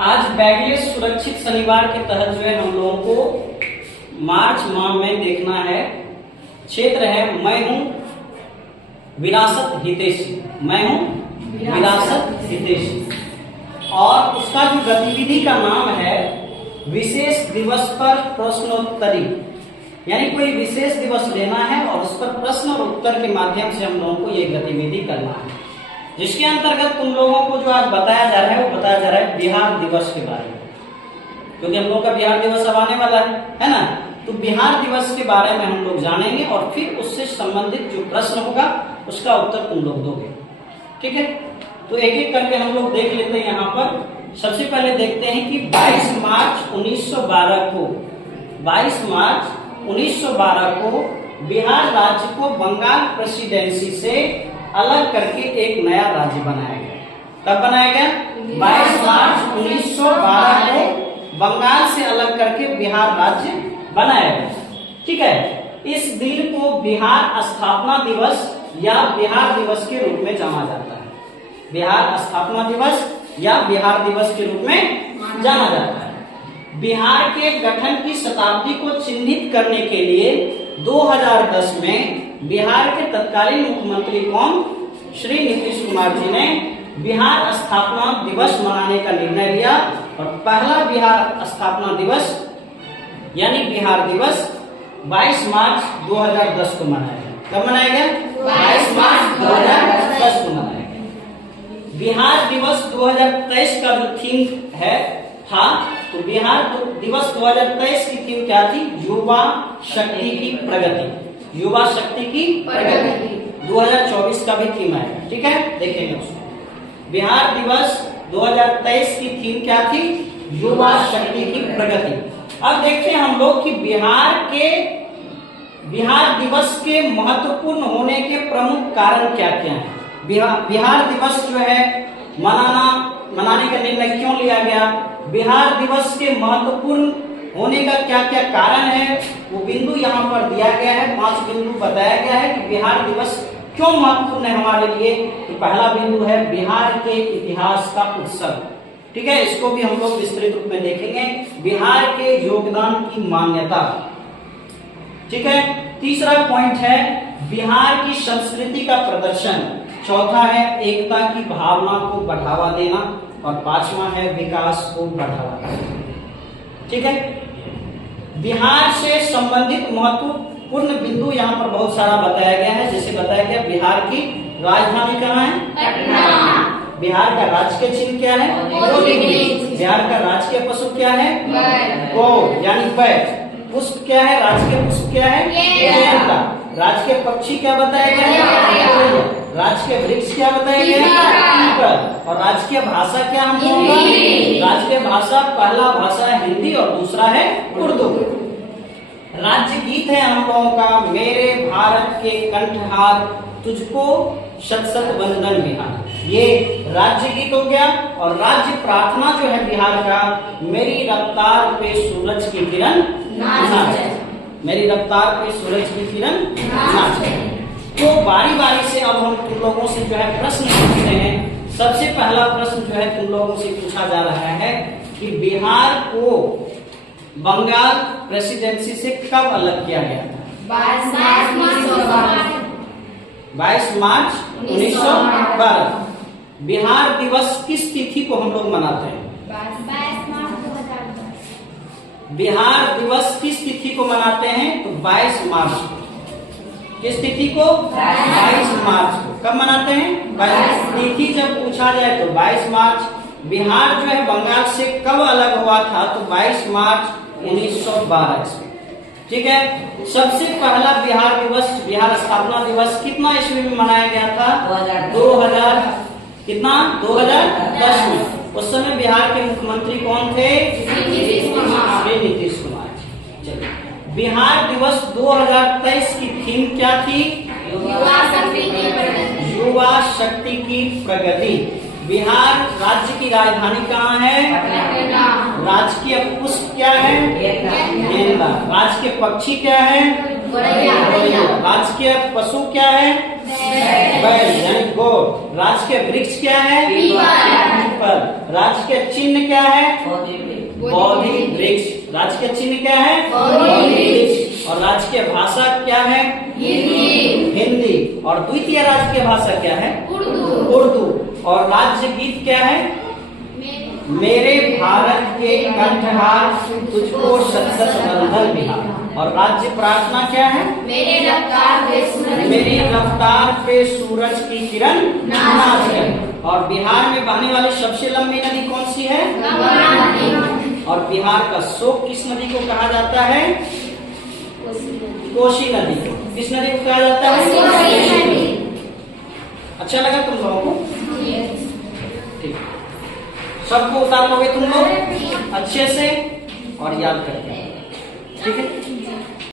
आज बैगलेस सुरक्षित शनिवार के तहत जो है हम लोगों को मार्च माह में देखना है। क्षेत्र है मैं हूं विरासत हितैषी, मैं हूं विरासत हितैषी, और उसका जो गतिविधि का नाम है विशेष दिवस पर प्रश्नोत्तरी, यानी कोई विशेष दिवस लेना है और उस पर प्रश्न और उत्तर के माध्यम से हम लोगों को ये गतिविधि करना है, जिसके अंतर्गत तुम लोगों को जो आज बताया जा रहा है वो बताया जा रहा है बिहार दिवस के बारे में, क्योंकि हम लोग का बिहार दिवस अब आने वाला है ना। तो बिहार दिवस के बारे में हम लोग जानेंगे और फिर उससे संबंधित जो प्रश्न होगा उसका उत्तर तुम लोग दोगे, ठीक है। तो एक एक करके हम लोग देख लेते हैं। यहाँ पर सबसे पहले देखते हैं कि 22 मार्च 1912 को बिहार राज्य को बंगाल प्रेसिडेंसी से अलग करके एक नया राज्य बनाया गया। कब बनाया गया? 22 मार्च 1912 को बंगाल से अलग करके बिहार राज्य बनाया गया, ठीक है। इस दिन को बिहार स्थापना दिवस या बिहार दिवस के रूप में जाना जाता है। बिहार स्थापना दिवस या बिहार दिवस के रूप में जाना जाता है। बिहार के गठन की शताब्दी को चिन्हित करने के लिए 2010 में बिहार के तत्कालीन मुख्यमंत्री कौन? श्री नीतीश कुमार जी ने बिहार स्थापना दिवस मनाने का निर्णय लिया और पहला बिहार स्थापना दिवस यानी बिहार दिवस 22 मार्च 2010 को मनाया गया। कब मनाया गया? 22 मार्च 2010 को मनाया गया। बिहार दिवस 2023 का जो थीम है तो बिहार दिवस 2023 की थीम क्या थी? युवा शक्ति की प्रगति। युवा शक्ति की प्रगति 2024 का भी थीम है, ठीक है, देखेंगे उसको। बिहार दिवस 2023 की थीम क्या थी? युवा शक्ति की प्रगति। अब देखते हैं हम लोग कि बिहार दिवस के महत्वपूर्ण होने के प्रमुख कारण क्या क्या है। बिहार दिवस जो है मनाने का निर्णय क्यों लिया गया? बिहार दिवस के महत्वपूर्ण होने का क्या क्या कारण है वो बिंदु यहाँ पर दिया गया है। 5 बिंदु बताया गया है कि बिहार दिवस क्यों महत्वपूर्ण है हमारे लिए। तो पहला बिंदु है बिहार के इतिहास का उत्सव, ठीक है, इसको भी हम लोग विस्तृत रूप में देखेंगे। बिहार के योगदान की मान्यता, ठीक है। तीसरा पॉइंट है बिहार की संस्कृति का प्रदर्शन। चौथा है एकता की भावना को बढ़ावा देना और 5वां है विकास को बढ़ावा देना, ठीक है। बिहार से संबंधित महत्वपूर्ण बिंदु यहाँ पर बहुत सारा बताया गया है। जैसे बताया गया बिहार की राजधानी कहाँ है? पटना। बिहार का राजकीय चिन्ह क्या है? बिहार का राजकीय पशु क्या है? गौ यानी बैल। पुष्प क्या है? राजकीय पुष्प क्या है? गेंदा। राजकीय पक्षी क्या बताया गया? राजकीय वृक्ष क्या बताया गया? और राजकीय भाषा क्या हम लोगों का? राजकीय भाषा पहला भाषा है हिंदी और दूसरा है उर्दू। राज्य गीत है हम लोगों का मेरे भारत के कंठहार तुझको शत शत वंदन बिहार, ये राज्य गीत हो गया। और राज्य प्रार्थना जो है बिहार का मेरी रफ्तार पे सूरज की किरण नाचे, मेरी रफ्तार पे सूरज की किरण नाचे। तो बारी बारी से अब हम तुम लोगों से जो है प्रश्न पूछते हैं। सबसे पहला प्रश्न जो है तुम लोगों से पूछा जा रहा है कि बिहार को बंगाल प्रेसिडेंसी से कब अलग किया गया था? 22 मार्च 1912। बिहार दिवस किस तिथि को हम लोग मनाते हैं? 22 मार्च 2010। बिहार दिवस किस तिथि को मनाते हैं? तो 22 मार्च को। किस तिथि को? 22 मार्च को। कब मनाते हैं? 22 तिथि जब पूछा जाए तो 22 मार्च। बिहार जो है बंगाल से कब अलग हुआ था? तो 22 मार्च 1912 ईस्वी, ठीक है। सबसे पहला बिहार दिवस, बिहार स्थापना दिवस कितना ईस्वी में मनाया गया था? 2010 में। उस समय बिहार के मुख्यमंत्री कौन थे? श्री नीतीश कुमार। चलिए, बिहार दिवस 2023 की थीम क्या थी? युवा शक्ति की प्रगति। बिहार राज्य की राजधानी कहाँ है? राजकीय पुष्प क्या है? गेंदा। राजकीय पक्षी क्या है? गौरैया। राजकीय पशु क्या है? बैल यानी गौ। राजकीय वृक्ष क्या है? पीपल। राजकीय चिन्ह क्या है? बोधि वृक्ष। राजकीय चिन्ह क्या है? बोधि वृक्ष। और राजकीय भाषा क्या है? हिंदी। और द्वितीय राजकीय भाषा क्या है? उर्दू। और राज्य गीत क्या है? मेरे भारत के कंठहार तुझको सतसत बंधन बिहार। और राज्य प्रार्थना क्या है? मेरी रफ्तार पे सूरज की किरण नाच रही। और बिहार में बहने वाली सबसे लंबी नदी कौन सी है? और बिहार का शोक किस नदी को कहा जाता है? कोसी नदी को। किस नदी को कहा जाता है? अच्छा लगा तुम लोगों को? ठीक, सबको उतार लोगे तुम लोग अच्छे से और याद करके, ठीक है?